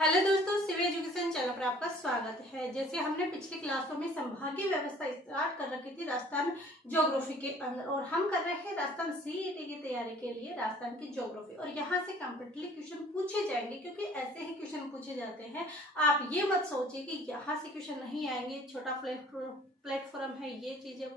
Hello दोस्तों, civil education channel पर आपका स्वागत है। जैसे हमने पिछली क्लासों में संभागीय व्यवस्था स्टार्ट कर रखी थी राजस्थान ज्योग्राफी के अंदर, और हम कर रहे हैं राजस्थान सीईटी की तैयारी के लिए राजस्थान की ज्योग्राफी। और यहाँ से कम्प्लीटली क्वेश्चन पूछे जाएंगे, क्योंकि ऐसे ही क्वेश्चन पूछे जाते हैं। आप ये मत सोचिए कि यहाँ से क्वेश्चन नहीं आएंगे, छोटा प्लेटफॉर्म है, ये चीजें,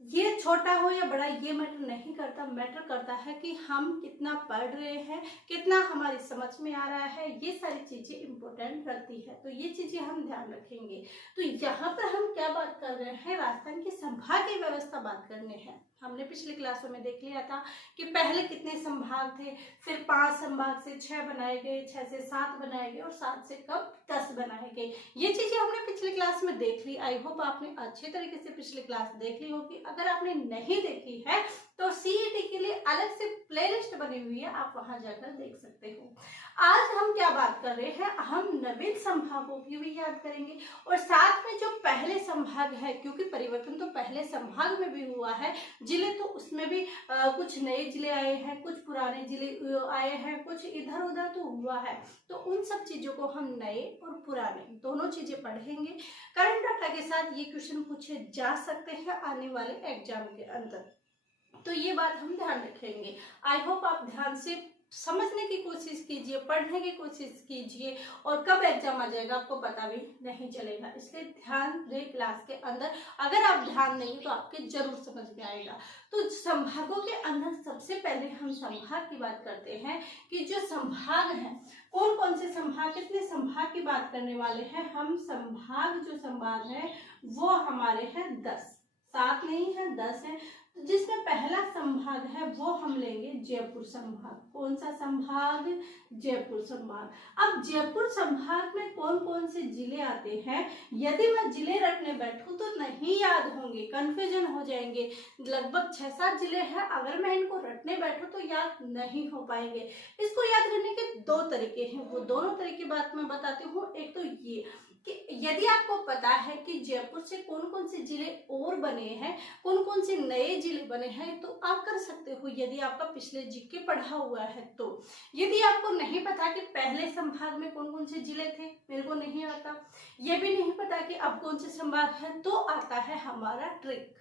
ये छोटा हो या बड़ा ये मैटर नहीं करता। मैटर करता है कि हम कितना पढ़ रहे हैं, कितना हमारी समझ में आ रहा है, ये सारी चीजें इंपॉर्टेंट रखती है। तो ये चीजें हम ध्यान रखेंगे। तो यहाँ पर हम क्या बात कर रहे हैं, राजस्थान की संभागीय व्यवस्था बात करने हैं। हमने पिछली क्लासों में देख लिया था कि पहले कितने संभाग थे, फिर 5 संभाग से 6 बनाए गए, 6 से 7 बनाए गए, और 7 से कब 10 बनाए गए। ये चीजें हमने पिछली क्लास में देख ली। आई होप आपने अच्छे तरीके से पिछली क्लास देख ली होगी। अगर आपने नहीं देखी है तो सीईटी के लिए अलग से प्लेलिस्ट बनी हुई है, आप वहां जाकर देख सकते हो। आज हम क्या बात कर रहे हैं, हम नवीन संभागों की भी याद करेंगे, और साथ में जो पहले संभाग है, क्योंकि परिवर्तन तो पहले संभाग में भी हुआ है, जिले तो उसमें भी कुछ नए जिले आए हैं, कुछ पुराने जिले आए हैं, कुछ इधर उधर तो हुआ है। तो उन सब चीजों को हम नए और पुराने दोनों चीजें पढ़ेंगे। करंट डाटा के साथ ये क्वेश्चन पूछे जा सकते हैं आने वाले एग्जाम के अंदर, तो ये बात हम ध्यान रखेंगे। आई होप आप ध्यान से समझने की कोशिश कीजिए, पढ़ने की कोशिश कीजिए, और कब एग्जाम आ जाएगा आपको पता भी नहीं चलेगा। इसलिए ध्यान दें क्लास के अंदर। अगर आप ध्यान देंगे तो आपके जरूर समझ में आएगा। तो संभागों के अंदर सबसे पहले हम संभाग की बात करते हैं कि जो संभाग हैं, कौन कौन से संभाग, कितने संभाग की बात करने वाले हैं हम। संभाग जो संभाग है वो हमारे हैं 10, 7 नहीं है 10 है। तो जिसमें पहला संभाग है वो हम लेंगे जयपुर संभाग। कौन सा संभाग? जयपुर संभाग। अब जयपुर संभाग में कौन कौन से जिले आते हैं, यदि मैं जिले रटने बैठूं तो नहीं याद होंगे, कंफ्यूजन हो जाएंगे। लगभग 6-7 जिले हैं, अगर मैं इनको रटने बैठूं तो याद नहीं हो पाएंगे। इसको याद करने के 2 तरीके हैं, वो दोनों तरीके बात मैं बताती हूँ। एक तो ये कि यदि आपको पता है कि जयपुर से कौन कौन से जिले और बने हैं, कौन कौन से नए जिले बने हैं, तो आप कर सकते हो, यदि आपका पिछले जीके पढ़ा हुआ है तो। यदि आपको नहीं पता कि पहले संभाग में कौन कौन से जिले थे, मेरे को नहीं आता, ये भी नहीं पता कि अब कौन से संभाग है, तो आता है हमारा ट्रिक।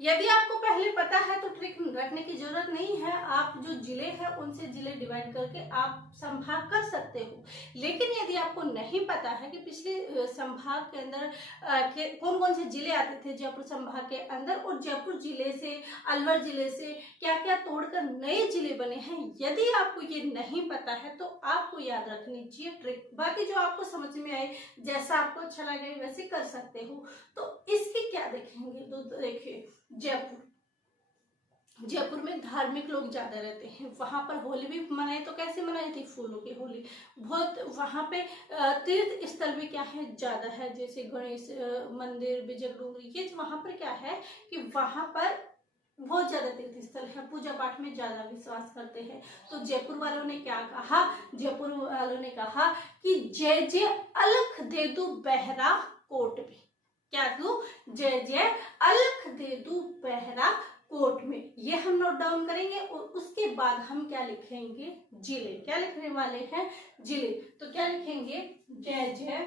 यदि आपको पहले पता है तो ट्रिक रखने की जरूरत नहीं है, आप जो जिले हैं उनसे जिले डिवाइड करके आप संभाग कर सकते हो। लेकिन यदि आपको नहीं पता है कि पिछले संभाग के अंदर कौन कौन से जिले आते थे जयपुर संभाग के अंदर, और जयपुर जिले से, अलवर जिले से क्या क्या तोड़कर नए जिले बने हैं, यदि आपको ये नहीं पता है तो आपको याद रखनी चाहिए ट्रिक। बाकी जो आपको समझ में आए, जैसा आपको अच्छा लगे वैसे कर सकते हो। तो इसकी क्या देखेंगे, तो देखिए जयपुर में धार्मिक लोग ज्यादा रहते हैं, वहां पर होली भी मनाई तो कैसे मनाई थी, फूलों की होली। बहुत वहां पे तीर्थ स्थल भी क्या है, ज्यादा है, जैसे गणेश मंदिर, विजय डूंगरी, ये वहां पर क्या है कि वहां पर बहुत ज्यादा तीर्थ स्थल है, पूजा पाठ में ज्यादा विश्वास करते हैं। तो जयपुर वालों ने क्या कहा, जयपुर वालों ने कहा कि जय जय अलख दे दू बहरा कोट में। क्या दू? जय जय अलख दे दू बहरा कोट में। ये हम नोट डाउन करेंगे, और उसके बाद हम क्या लिखेंगे, जिले। क्या लिखने वाले हैं, जिले। तो क्या लिखेंगे, जय जय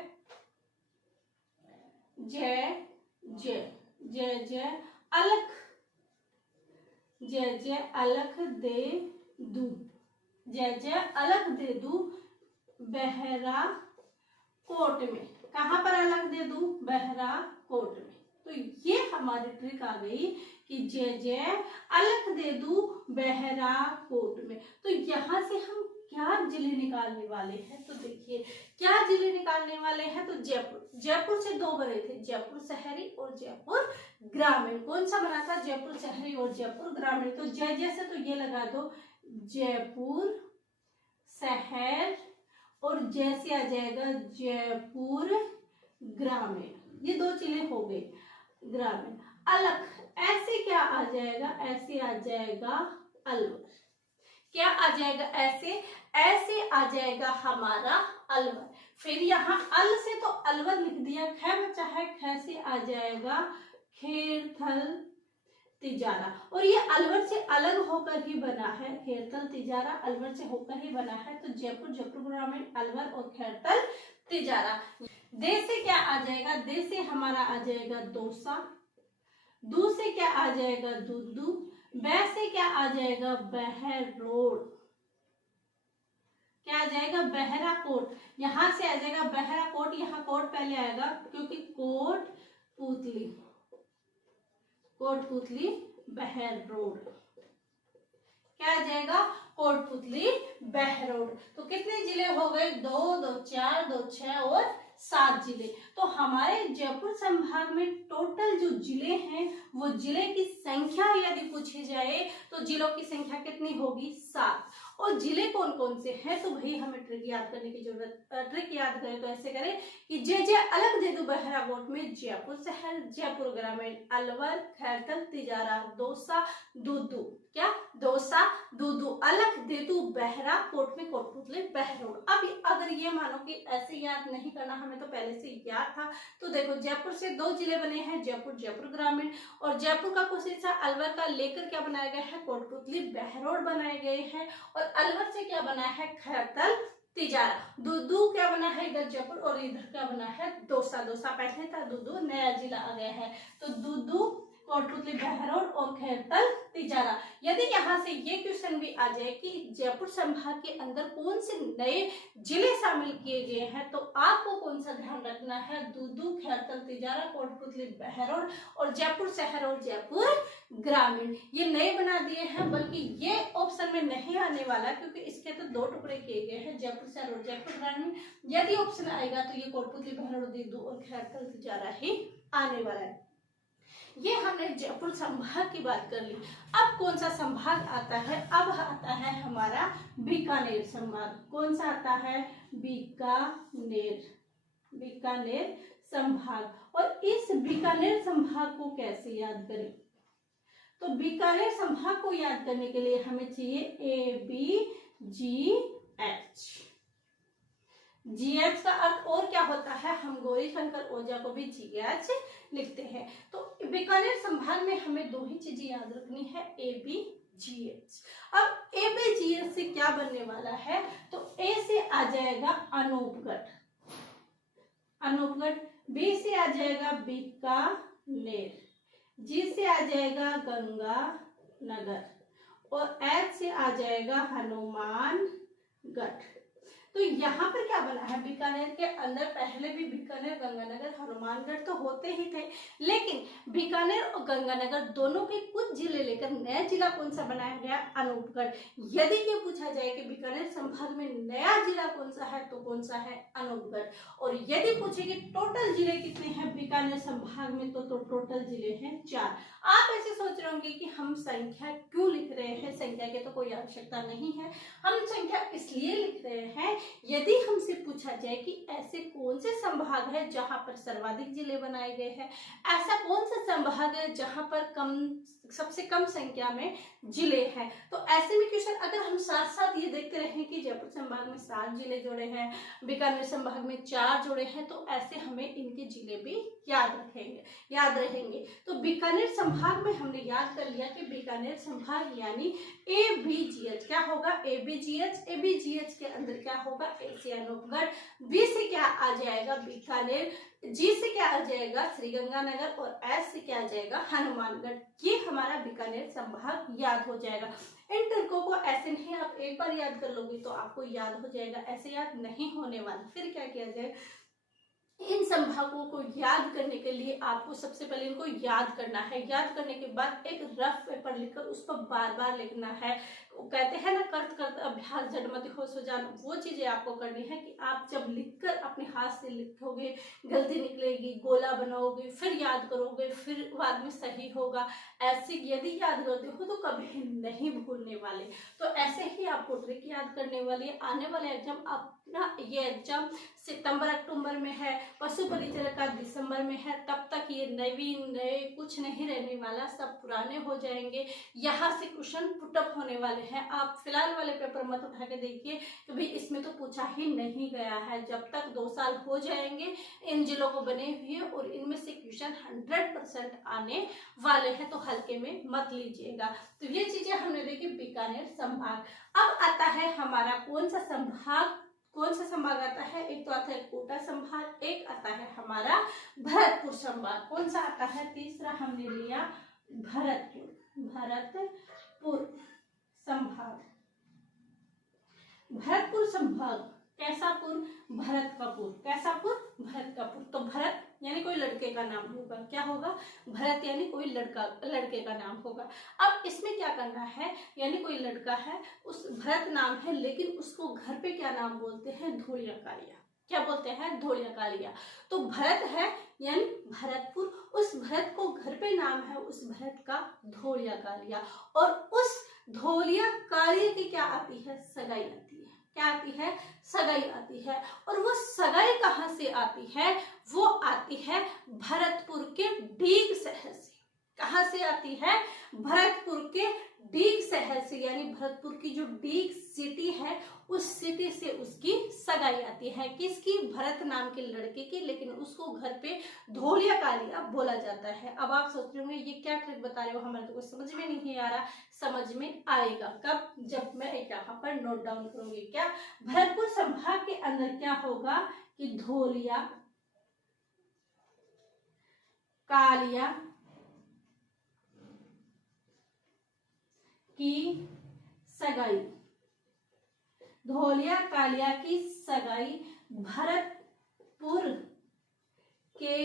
जय जय जय जय अलख, जय जय अलख दे दू, जय जय अलख दे दू बहरा कोट में। कहां पर अलख दे दू? बहरा कोट में। तो ये हमारी ट्रिक आ गई कि जय जय अलख दे दू बहरा कोट में। तो यहां से हम क्या जिले निकालने वाले हैं, तो देखिए क्या जिले निकालने वाले हैं। तो जयपुर से 2 बने थे, जयपुर शहरी और जयपुर ग्रामीण। कौन सा बना था, जयपुर शहरी और जयपुर ग्रामीण। तो जय जय से तो ये लगा दो जयपुर शहर, और जैसे आ जाएगा जयपुर ग्रामीण। ये 2 जिले हो गए ग्रामीण। अलख ऐसे क्या आ जाएगा, ऐसे आ जाएगा अलवर। क्या आ जाएगा, ऐसे आ जाएगा हमारा अलवर। फिर यहाँ अल से तो अलवर लिख दिया, ख बचा है, ख से आ जाएगा खेरथल, तिजारा। और ये अलवर से अलग होकर ही बना है, खैरतल तिजारा अलवर से होकर ही बना है। तो जयपुर, जयपुर ग्रामीण, अलवर और खैरतल तिजारा। दे से क्या आ जाएगा, दे से हमारा आ जाएगा दोसा, दू से क्या आ जाएगा दूदू, बै से क्या आ जाएगा बहरोड, क्या आ जाएगा बहराकोट। यहां से आ जाएगा बहराकोट, यहाँ कोट पहले आएगा क्योंकि कोटपुतली, कोटपुतली बहरोड, क्या आ जाएगा कोटपुतली बहरोड। तो कितने जिले हो गए, 2, 2, 4, 2, 6 और 7 जिले। तो हमारे जयपुर संभाग में टोटल जो जिले हैं वो जिले की संख्या यदि पूछी जाए तो जिलों की संख्या कितनी होगी, 7। और जिले कौन कौन से हैं, तो भाई हमें ट्रिक याद करने की जरूरत, ट्रिक याद करें तो ऐसे करें कि जे अलग दे दो बहराकोट में जयपुर शहर, जयपुर ग्रामीण, अलवर, खैरतल तिजारा, दौसा, दूदू, क्या दौसा दूदू, अलग दे दो बहराकोट में कोटपुतली बहरोड। अब अगर ये मानो कि ऐसे याद नहीं करना, हमें तो पहले से याद था, तो देखो जयपुर से 2 जिले बने हैं, जयपुर, जयपुर ग्रामीण, और जयपुर का कुछ हिस्सा अलवर का लेकर क्या बनाया गया है, कोटपुतली बहरोड बनाए गए हैं। और अलवर से क्या बना है, खैरतल तिजारा। दूदू क्या बना है इधर जयपुर, और इधर क्या बना है दौसा, दौसा पहले था, दूदू नया जिला आ गया है। तो दूदू, कोटपुतली बहरोड और खैरतल तिजारा। यदि यहाँ से ये क्वेश्चन भी आ जाए कि जयपुर संभाग के अंदर कौन से नए जिले शामिल किए गए हैं, तो आपको कौन सा ध्यान रखना है, दूदू, खैरतल तिजारा, कोटपुतली बहरोड और जयपुर शहर और जयपुर ग्रामीण, ये नए बना दिए हैं। बल्कि ये ऑप्शन में नहीं आने वाला क्योंकि इसके तो 2 टुकड़े किए गए हैं, जयपुर शहर और जयपुर ग्रामीण। यदि ऑप्शन आएगा तो ये कोटपुतली बहरोड, दूदू और खैरतल तिजारा ही आने वाला है। ये हमने जयपुर संभाग की बात कर ली। अब कौन सा संभाग आता है, अब आता है हमारा बीकानेर संभाग। कौन सा आता है, बीकानेर, बीकानेर संभाग। और इस बीकानेर संभाग को कैसे याद करें, तो बीकानेर संभाग को याद करने के लिए हमें चाहिए ABGH। GH का अर्थ और क्या होता है, हम गौरी शंकर ओझा को भी GH लिखते हैं। तो बीकानेर संभाग में हमें 2 ही चीजें याद रखनी है, ABGH। अब ABGH से क्या बनने वाला है, तो A से आ जाएगा अनूपगढ़, अनूपगढ़, B से आ जाएगा बीकानेर, G से आ जाएगा गंगानगर और H से आ जाएगा हनुमानगढ़। तो यहाँ पर क्या बना है, बीकानेर के अंदर पहले भी बीकानेर, गंगानगर, हनुमानगढ़ तो होते ही थे, लेकिन बीकानेर और गंगानगर दोनों के कुछ जिले लेकर नया जिला कौन सा बनाया गया, अनूपगढ़। यदि ये पूछा जाए कि बीकानेर संभाग में नया जिला कौन सा है, तो कौन सा है, अनूपगढ़। और यदि पूछे कि टोटल जिले कितने हैं बीकानेर संभाग में, तो टोटल जिले हैं 4। आप ऐसे सोच रहे होंगे कि हम संख्या क्यों लिख रहे हैं, संख्या की तो कोई आवश्यकता नहीं है। हम संख्या इसलिए लिख रहे हैं, यदि हमसे पूछा जाए कि ऐसे कौन से संभाग है जहां पर सर्वाधिक जिले बनाए गए हैं, ऐसा कौन सा संभाग है जहां पर सबसे कम संख्या में जिले हैं, तो ऐसे में क्वेश्चन अगर हम साथ साथ ये देखते रहें कि जयपुर संभाग में 7 जिले जोड़े हैं, बीकानेर संभाग में 4 जोड़े हैं, तो ऐसे हमें इनके जिले भी याद रहेंगे। तो बीकानेर संभाग में हमने याद कर लिया कि बीकानेर संभाग यानी ABGH क्या होगा, ABGH के अंदर क्या होगा, A से अनूपगढ़, B से क्या आ जाएगा बीकानेर, G से क्या आ जाएगा श्रीगंगानगर और S से क्या आ जाएगा हनुमानगढ़। ये हमारा बीकानेर संभाग याद हो जाएगा। इन ट्रिकों को ऐसे नहीं आप एक बार याद कर लोगे तो आपको याद हो जाएगा, ऐसे याद नहीं होने वाला। फिर क्या किया जाए, इन संभागों को याद करने के लिए आपको सबसे पहले इनको याद करना है। याद करने के बाद एक रफ पेपर लिखकर उस पर बार बार लिखना है। कहते हैं ना, करत करत अभ्यास जड़मति होश हो जाना, वो चीजें आपको करनी है कि आप जब लिखकर अपने हाथ से लिखोगे गलती निकलेगी, गोला बनाओगे, फिर याद करोगे, फिर बाद में सही होगा। ऐसे यदि याद करते हो तो कभी नहीं भूलने वाले। तो ऐसे ही आपको ट्रिक याद करने वाली है। आने वाले एग्जाम अपना ये एग्जाम सितंबर अक्टूबर में है, पशु परिचय का दिसंबर में है, तब तक ये नए कुछ नहीं रहने वाला, सब पुराने हो जाएंगे। यहाँ से क्वेश्चन पुटअप होने वाले हैं। आप फिलहाल वाले पेपर मत उठा के देखिए कि भाई इसमें तो पूछा सोचा ही नहीं गया है। जब तक 2 साल हो जाएंगे इन जिलों को बने हुए और इनमें से क्वेश्चन 100% आने वाले हैं, तो हल्के में मत लीजिएगा। तो ये चीजें हमने देखी बीकानेर संभाग। अब आता है हमारा कौन सा संभाग आता है? एक तो आता है कोटा संभाग, एक आता है हमारा भरतपुर संभाग। कौन सा आता है? तीसरा हमने लिया भरतपुर संभाग। भरतपुर संभाग, कैसापुर, भरतपुर, कैसापुर, भरतपुर। तो भरत यानी कोई लड़के का नाम होगा। क्या होगा? भरत यानी कोई लड़के का नाम होगा। अब इसमें क्या करना है, यानी कोई लड़का है, उस भरत नाम है, लेकिन उसको घर पे क्या नाम बोलते हैं? धोलिया कालिया। क्या बोलते हैं? धोलिया कालिया। तो भरत है यानी भरतपुर, उस भरत को घर पे नाम है उस भरत का धोलिया कालिया, और उस धोलिया कालिया की क्या आती है? सगाई आती है। क्या आती है? सगाई आती है। और वो सगाई कहाँ से आती है? वो आती है भरतपुर के डीग शहर से। कहाँ से आती है? भरतपुर के डीग शहर से, यानी भरतपुर की जो डीग सिटी है उस सिटी से उसकी सगाई आती है। किसकी? भरत नाम के लड़के की, लेकिन उसको घर पे धोलिया कालिया बोला जाता है। अब आप सोच रहे होंगे ये क्या ट्रिक बता रहे हो, हमारे तो कुछ समझ में नहीं आ रहा। समझ में आएगा कब? जब मैं यहाँ पर नोट डाउन करूंगी। क्या? भरतपुर संभाग के अंदर क्या होगा कि धोलिया कालिया की सगाई, धोलिया कालिया की सगाई भरतपुर के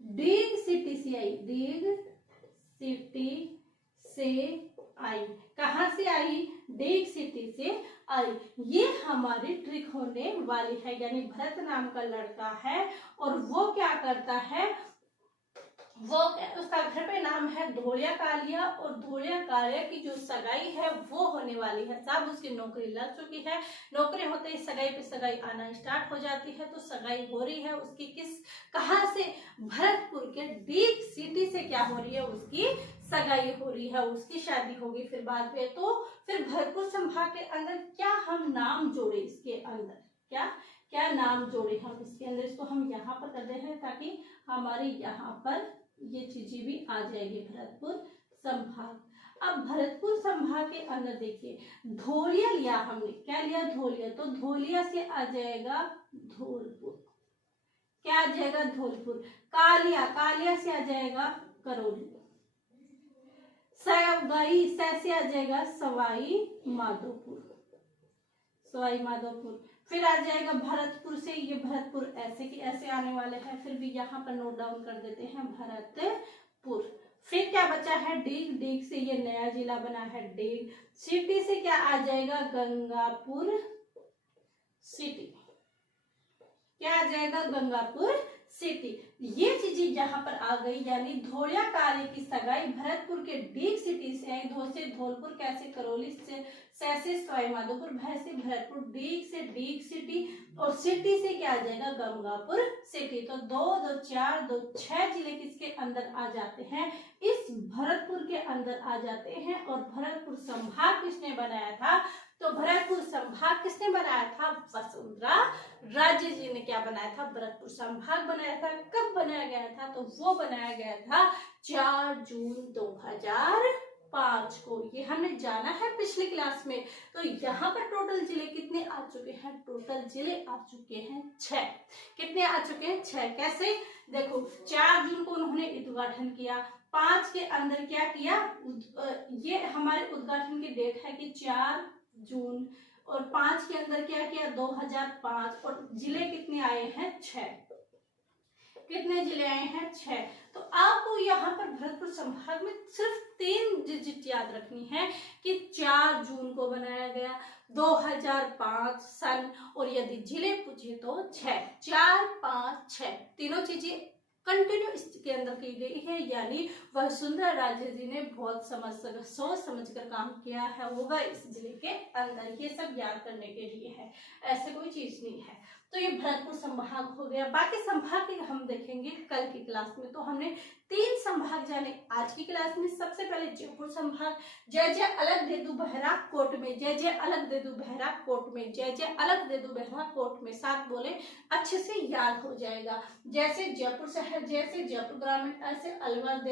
डीग सिटी से आई। डीग सिटी से आई। कहाँ से आई? डीग सिटी से आई। ये हमारी ट्रिक होने वाली है। यानी भरत नाम का लड़का है और वो क्या करता है, वो उसका घर पे नाम है धोलिया कालिया, और धोलिया कालिया की जो सगाई है वो होने वाली है। साहब उसकी नौकरी लग चुकी है, नौकरी होते ही सगाई पे सगाई आना स्टार्ट हो जाती है। तो सगाई हो रही है उसकी कहाँ से? भरतपुर के डीग सिटी से क्या हो रही है? उसकी सगाई हो रही है, उसकी शादी होगी फिर बाद में। तो फिर भरतपुर संभाग के अंदर क्या हम नाम जोड़े इसके अंदर? क्या नाम जोड़े हम इसके अंदर? इसको हम यहाँ पर कर दे हैं ताकि हमारे यहाँ पर ये चीजें भी आ जाएगी। भरतपुर संभाग। अब भरतपुर संभाग के अंदर देखिए धोलिया लिया हमने। क्या लिया? धोलिया। तो धोलिया से आ जाएगा धौलपुर। क्या आ जाएगा? धौलपुर। कालिया से आ जाएगा करौली। सगाई से आ जाएगा सवाई माधोपुर। फिर आ जाएगा भरतपुर से, ये भरतपुर ऐसे की ऐसे आने वाले हैं, फिर भी यहाँ पर नोट डाउन कर देते हैं भरतपुर। फिर क्या बचा है? डीग से ये नया जिला बना है डीग सिटी से क्या आ जाएगा? गंगापुर सिटी। क्या आ जाएगा? गंगापुर सिटी। ये चीजें यहाँ पर आ गई, यानी धोलिया कालिया की सगाई भरतपुर के डीग सिटी से आई। धो से धौलपुर, कैसे करौली, से सवाई माधोपुर, भै से भरतपुर, डीग से डीग सिटी, और सिटी से क्या आ जाएगा? गंगापुर सिटी। तो 2, 4, 2, 6 जिले किसके अंदर आ जाते हैं? इस भरतपुर के अंदर आ जाते हैं। और भरतपुर संभाग किसने बनाया था? तो भरतपुर संभाग किसने बनाया था? वसुंधरा राजे जी ने क्या बनाया था? भरतपुर संभाग बनाया था। कब बनाया गया था? तो वो बनाया गया था 4 जून 2005 को। ये हमने जाना है पिछली क्लास में। तो यहाँ पर टोटल जिले कितने आ चुके हैं? टोटल जिले आ चुके हैं 6। कितने आ चुके हैं? 6। कैसे? देखो 4 जून को उन्होंने उद्घाटन किया। 5 के अंदर क्या किया? ये हमारे उद्घाटन की डेट है कि 4 जून, और 5 के अंदर क्या किया? 2005। और जिले कितने आए हैं? 6। कितने जिले आए हैं? 6। तो आपको यहाँ पर भरतपुर संभाग में सिर्फ 3 डिजिट याद रखनी है कि 4 जून को बनाया गया, 2005 सन, और यदि जिले पूछे तो 6। 4, 5, 6 तीनों चीजें कंटिन्यू इसके अंदर की गई है। यानी वसुंधरा राजे जी ने बहुत सोच समझ कर काम किया है होगा इस जिले के अंदर। ये सब याद करने के लिए है, ऐसे कोई चीज नहीं है। तो ये भरतपुर संभाग हो गया। बाकी संभाग के हम देखेंगे कल की क्लास में। तो हमने 3 संभाग जाने आज की क्लास में। सबसे पहले जयपुर संभाग, जय जय अलग दे दू बहरा कोट में, जय जय अलग दे दू बहरा कोट में, जय जय अलग दे दू बहरा कोट में। साथ बोले अच्छे से याद हो जाएगा। जैसे जयपुर शहर, जैसे जयपुर ग्रामीण, ऐसे अलवर,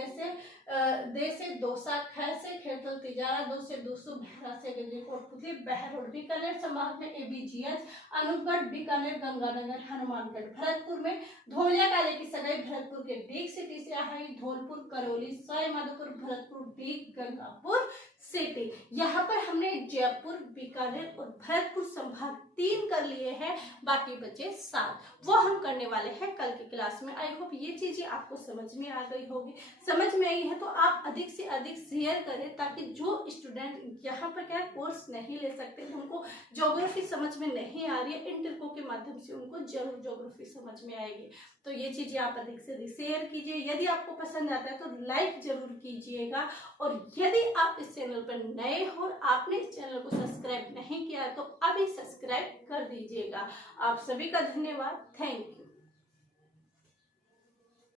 दे से दोसा, ख से खेतल तिजारा, दो से दोसो, बहरा से गंजे कोटपुतली, बहरोड। बीकानेर संभाग में ABGS, अनूपगढ़, बीकानेर, गंगानगर, हनुमानगढ़। भरतपुर में धोलिया काले की सगाई, भरतपुर के डीग सिटी से आई, धौलपुर, करौली, सवाई माधोपुर, भरतपुर, डीग, गंगापुर सिटी। यहाँ पर हमने जयपुर, बीकानेर और भरतपुर संभाग 3 कर लिए हैं, बाकी बचे 7, वो हम करने वाले हैं कल की क्लास में। आई होप ये चीजें आपको समझ में आ गई होगी। समझ में आई है तो आप अधिक से अधिक शेयर करें, ताकि जो स्टूडेंट यहाँ पर क्या कोर्स नहीं ले सकते, उनको ज्योग्राफी समझ में नहीं आ रही है, इन ट्रिकों के माध्यम से उनको जरूर ज्योग्राफी समझ में आएगी। तो ये चीजें आप अधिक से अधिक शेयर कीजिए। यदि आपको पसंद आता है तो लाइक जरूर कीजिएगा, और यदि आप इस चैनल पर नए हो और आपने इस चैनल को सब्सक्राइब नहीं किया तो अभी सब्सक्राइब कर दीजिएगा। आप सभी का धन्यवाद। Thank you.